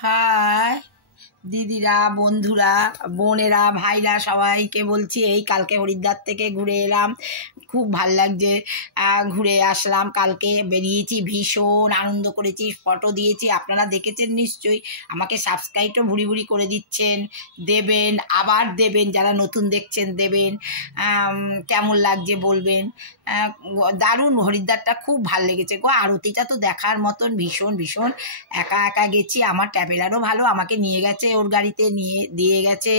High দিদিরা, বন্ধুরা, বোনেরা, ভাইরা, সবাইকে বলছি এই কালকে হরিদ্বার থেকে ঘুরে এলাম। খুব ভাল লাগছে। ঘুরে আসলাম, কালকে বেরিয়েছি, ভীষণ আনন্দ করেছি, ফটো দিয়েছি, আপনারা দেখেছেন নিশ্চয়ই। আমাকে সাবস্ক্রাইবও ভুড়ি ভুড়ি করে দিচ্ছেন, দেবেন, আবার দেবেন, যারা নতুন দেখছেন দেবেন। কেমন লাগছে বলবেন। দারুণ, হরিদ্বারটা খুব ভাল লেগেছে গো। আরতিটা তো দেখার মতন, ভীষণ ভীষণ। একা একা গেছি, আমার ট্রাভেলারও ভালো, আমাকে নিয়ে গেছে, ওর গাড়িতে নিয়ে দিয়ে গেছে।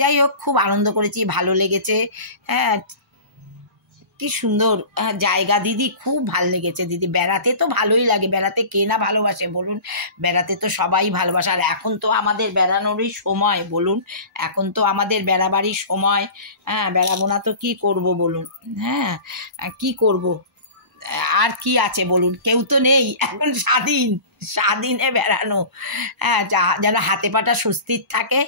যাই হোক, খুব আনন্দ করেছি, ভালো লেগেছে। হ্যাঁ, কি সুন্দর জায়গা দিদি, খুব ভাল লেগেছে দিদি। বেড়াতে তো ভালোই লাগে, বেড়াতে কে না ভালোবাসে বলুন। বেড়াতে তো সবাই ভালোবাসে, আর এখন তো আমাদের বেড়ানোরই সময় বলুন। এখন তো আমাদের বেড়াবারই সময়। বেড়াবো না তো কি করব বলুন। হ্যাঁ, কি করব, আর কি আছে বলুন, কেউ তো নেই এখন, স্বাধীন, স্বাধীনে বেড়ানো। হ্যাঁ, যেন হাতে পাটা সুস্থির থাকে,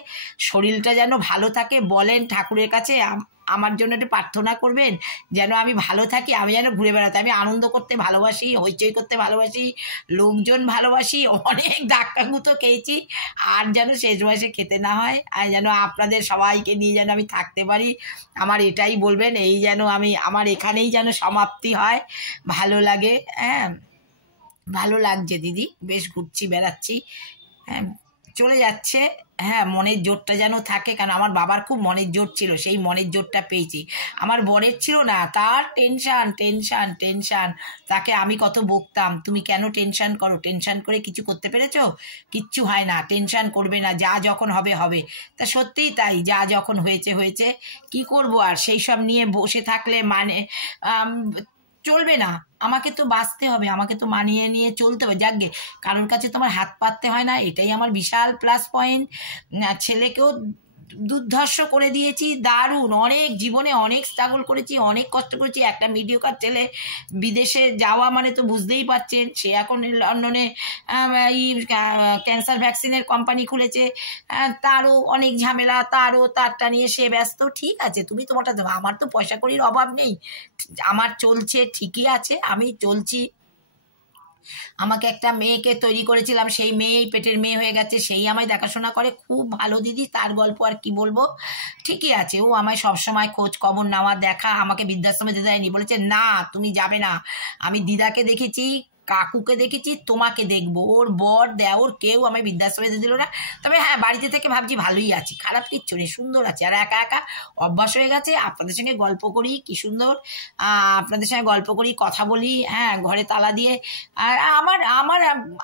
শরীরটা যেন ভালো থাকে। বলেন ঠাকুরের কাছে আমার জন্য একটু প্রার্থনা করবেন, যেন আমি ভালো থাকি, আমি যেন ঘুরে বেড়াতে, আমি আনন্দ করতে ভালোবাসি, হইচই করতে ভালোবাসি, লোকজন ভালোবাসি, অনেক ধাক্কাগুতো খেয়েছি, আর যেন শেষ বয়সে খেতে না হয়, আর যেন আপনাদের সবাইকে নিয়ে যেন আমি থাকতে পারি। আমার এটাই বলবেন, এই যেন আমি, আমার এখানেই যেন সমাপ্তি হয়, ভালো লাগে। হ্যাঁ, ভালো লাগছে দিদি, বেশ ঘুরছি, বেড়াচ্ছি। হ্যাঁ, চলে যাচ্ছে। হ্যাঁ, মনের জোরটা যেন থাকে, কারণ আমার বাবার খুব মনের জোর ছিল, সেই মনের জোরটা পেয়েছি। আমার বরের ছিল না, তার টেনশান টেনশান টেনশান। তাকে আমি কত বকতাম, তুমি কেন টেনশান করো, টেনশান করে কিছু করতে পেরেছো? কিচ্ছু হয় না, টেনশান করবে না, যা যখন হবে হবে। তা সত্যিই তাই, যা যখন হয়েছে হয়েছে, কি করব আর সেই সব নিয়ে বসে থাকলে মানে চলবে না। আমাকে তো বাঁচতে হবে, আমাকে তো মানিয়ে নিয়ে চলতে হবে। যাকগে, কারোর কাছে তোমার হাত পাততে হয় না, এটাই আমার বিশাল প্লাস পয়েন্ট। ছেলেকেও দুর্ধর্ষ করে দিয়েছি, দারুণ। অনেক জীবনে অনেক স্ট্রাগল করেছি, অনেক কষ্ট করেছি। একটা মিডিওকার ছেলে বিদেশে যাওয়া মানে তো বুঝতেই পারছেন, সে এখন লন্ডনে এই ক্যান্সার ভ্যাকসিনের কোম্পানি খুলেছে। তারও অনেক ঝামেলা, তারটা নিয়ে সে ব্যস্ত। ঠিক আছে, তুমি তোমারটা দেবো, আমার তো পয়সা কড়ির অভাব নেই, আমার চলছে, ঠিকই আছে, আমি চলছি। আমাকে একটা মেয়েকে তৈরি করেছিলাম, সেই মেয়েই পেটের মেয়ে হয়ে গেছে, সেই আমায় দেখাশোনা করে, খুব ভালো দিদি, তার গল্প আর কি বলবো। ঠিকই আছে, ও আমায় সবসময় খোঁজ খবর নেওয়া, দেখা। আমাকে বৃদ্ধাশ্রমে দিতে দেয়নি, বলেছে না তুমি যাবে না। আমি দিদাকে দেখেছি, কাকুকে দেখেছি, তোমাকে দেখবো। ওর বর দেওর কেউ আমায় বৃদ্ধাশ্রমে দিয়ে দিল না। তবে হ্যাঁ, বাড়িতে থেকে ভাবছি ভালোই আছি, খারাপ কিচ্ছু নেই, সুন্দর আছে। আর একা একা অভ্যাস হয়ে গেছে, আপনাদের সঙ্গে গল্প করি, কি সুন্দর আপনাদের সঙ্গে গল্প করি, কথা বলি। হ্যাঁ, ঘরে তালা দিয়ে। আর আমার আমার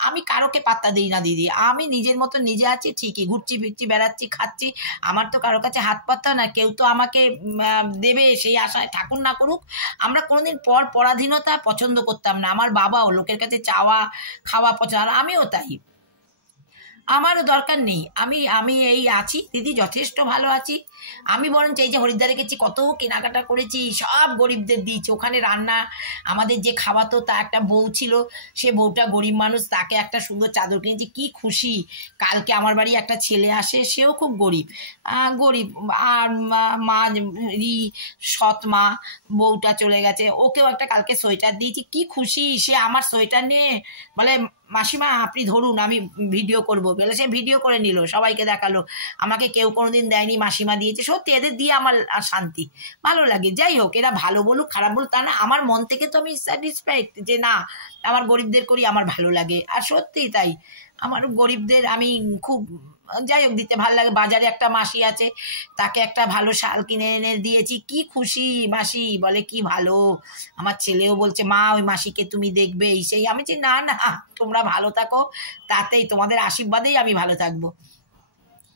আমি কারোকে পাত্তা দিই না দিদি, আমি নিজের মতো নিজে আছি, ঠিকই ঘুরছি ফিরছি, বেড়াচ্ছি, খাচ্ছি। আমার তো কারো কাছে হাত পাততে না, কেউ তো আমাকে দেবে সেই আশায় ঠাকুর না করুক। আমরা কোনোদিন পরাধীনতা পছন্দ করতাম না, আমার বাবাও লোকের কাছে চাওয়া খাওয়া পছন্দ, আর আমিও তাই, আমারও দরকার নেই। আমি আমি এই আছি দিদি, যথেষ্ট ভালো আছি। আমি বরঞ্চ এই যে হরিদ্বারে গেছি, কত কেনাকাটা করেছি, সব গরিবদের দিয়েছি। ওখানে রান্না, আমাদের যে খাওয়াতো, তা একটা বউ ছিল, সে বউটা গরিব মানুষ, তাকে একটা সুন্দর চাদর কিনেছি, কি খুশি। কালকে আমার বাড়ি একটা ছেলে আসে, সেও খুব গরিব, গরিব। আর মা সৎ মা, বউটা চলে গেছে, ওকেও একটা কালকে সোয়েটার দিয়েছি, কি খুশি সে আমার সোয়েটার নিয়ে। বলে মাসিমা আপনি ধরুন, আমি ভিডিও করবো বলে সে ভিডিও করে নিল, সবাইকে দেখালো। আমাকে কেউ কোনোদিন দেয়নি, মাসিমা দিয়েছে। সত্যি এদের দিয়ে আমার শান্তি, ভালো লাগে। যাই হোক, এরা ভালো বলুক খারাপ বলুক তা না, আমার মন থেকে তো আমি স্যাটিসফাইড যে না, আমার গরিবদের করি, আমার ভালো লাগে। আর সত্যিই তাই, আমার গরিবদের আমি খুব, যাই হোক, দিতে ভালো লাগে। বাজারে একটা মাসি আছে, তাকে একটা ভালো শাল কিনে এনে দিয়েছি, কি খুশি মাসি, বলে কি ভালো। আমার ছেলেও বলছে মা ওই মাসিকে তুমি দেখবে, এই সেই। আমি বলছি না না, তোমরা ভালো থাকো, তাতেই তোমাদের আশীর্বাদেই আমি ভালো থাকবো।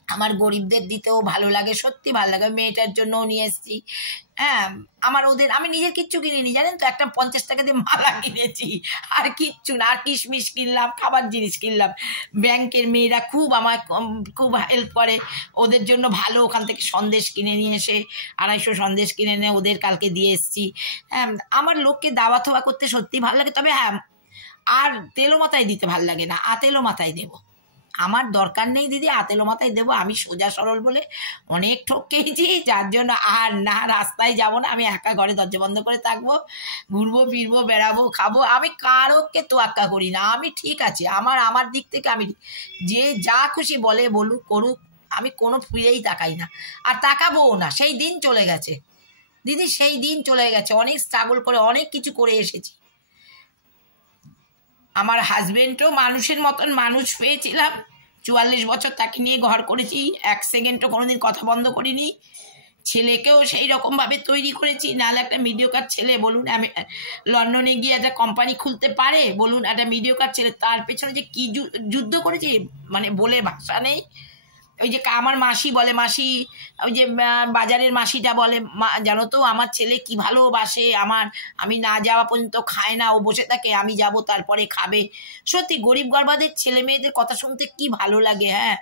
আমার গরিবদের দিতেও ভালো লাগে, সত্যি ভালো লাগে। মেয়েটার জন্যও নিয়ে এসেছি। হ্যাঁ, আমার ওদের, আমি নিজের কিচ্ছু কিনিনি জানেন তো, একটা 50 টাকা দিয়ে মালা কিনেছি, আর কিচ্ছু না। আর কিশমিশ কিনলাম, খাবার জিনিস কিনলাম। ব্যাংকের মেয়েরা খুব আমার খুব হেল্প করে, ওদের জন্য ভালো, ওখান থেকে সন্দেশ কিনে নিয়ে এসে 250 সন্দেশ কিনে নিয়ে ওদের কালকে দিয়ে এসেছি। হ্যাঁ, আমার লোককে দাওয়া থাওয়া করতে সত্যি ভালো লাগে। তবে হ্যাঁ, আর তেলও মাথায় দিতে ভালো লাগে না, আতেলও মাথায় দেবো। আমার দরকার নেই দিদি আতেলো মাথায় দেবো, আমি সোজা সরল বলে অনেক ঠকেছি, যার জন্য আর না রাস্তায় যাব না, আমি একা ঘরে দরজা বন্ধ করে থাকবো, ঘুরবো ফিরবো বেড়াবো খাবো, আমি কারোকে তোয়াক্কা করি না, আমি ঠিক আছে, আমার দিক থেকে আমি যে যা খুশি বলে বলুক করুক, আমি কোনো ফিরেই তাকাই না, আর তাকাবোও না। সেই দিন চলে গেছে দিদি, সেই দিন চলে গেছে, অনেক স্ট্রাগল করে অনেক কিছু করে এসেছি। আমার হাজবেন্ডও মানুষের মতন মানুষ পেয়েছিলাম, 44 বছর তাকে নিয়ে ঘর করেছি, 1 সেকেন্ডও কোনোদিন কথা বন্ধ করিনি। ছেলেকেও সেই রকমভাবে তৈরি করেছি, নাহলে একটা মিডিওকার ছেলে বলুন, আমি লন্ডনে গিয়ে একটা কোম্পানি খুলতে পারে বলুন, একটা মিডিওকার ছেলে, তার পেছনে যে কী যুদ্ধ করেছি মানে বলে ভাষা নেই। ওই যে আমার মাসি বলে, মাসি ওই যে বাজারের মাসিটা বলে, জানো তো আমার ছেলে কি ভালোবাসে, আমি না যাওয়া পর্যন্ত খায় না, ও বসে থাকে, আমি যাব তারপরে খাবে। সত্যি গরিব গর্বাদের ছেলে মেয়েদের কথা শুনতে কি ভালো লাগে। হ্যাঁ,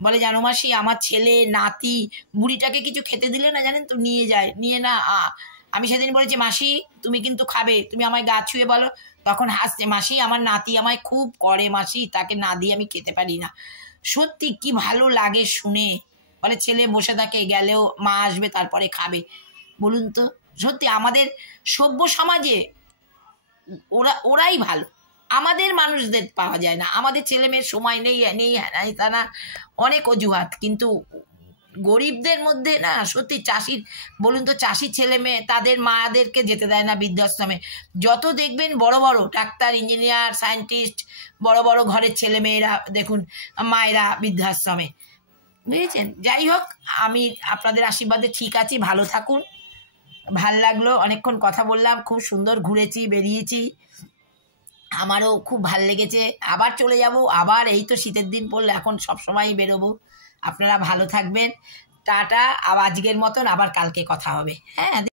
বলে জানো মাসি আমার ছেলে নাতি বুড়িটাকে কিছু খেতে দিলে না জানেন তো নিয়ে যায়, নিয়ে না আমি সেদিন বলেছি মাসি তুমি কিন্তু খাবে, তুমি আমায় গা ছুঁয়ে বলো, তখন হাসছে, মাসি আমার নাতি আমায় খুব করে মাসি, তাকে না দিয়ে আমি খেতে পারি না। সত্যি কি ভালো লাগে শুনে। বলে ছেলে বসে থাকে, গেলেও মা আসবে তারপরে খাবে। বলুন তো, সত্যি আমাদের সভ্য সমাজে ওরাই ভালো, আমাদের মানুষদের পাওয়া যায় না, আমাদের ছেলে মেয়ের সময় নেই নেই হ্যাঁ তা না, অনেক অজুহাত। কিন্তু গরিবদের মধ্যে না সত্যি চাষির বলুন তো, চাষির ছেলে মেয়ে তাদের মাদেরকে যেতে দেয় না বৃদ্ধাশ্রমে। যত দেখবেন বড় বড় ডাক্তার ইঞ্জিনিয়ার সায়েন্টিস্ট বড় বড় ঘরের ছেলে মেয়েরা দেখুন মায়েরা বৃদ্ধাশ্রমে, বুঝেছেন। যাই হোক, আমি আপনাদের আশীর্বাদে ঠিক আছি, ভালো থাকুন। ভাল লাগলো, অনেকক্ষণ কথা বললাম, খুব সুন্দর ঘুরেছি বেরিয়েছি, আমারও খুব ভাল লেগেছে। আবার চলে যাব, আবার এই তো শীতের দিন পড়লে এখন সবসময়ই বেরোবো। আপনারা ভালো থাকবেন, টাটা। আজকের মতন আবার কালকে কথা হবে। হ্যাঁ।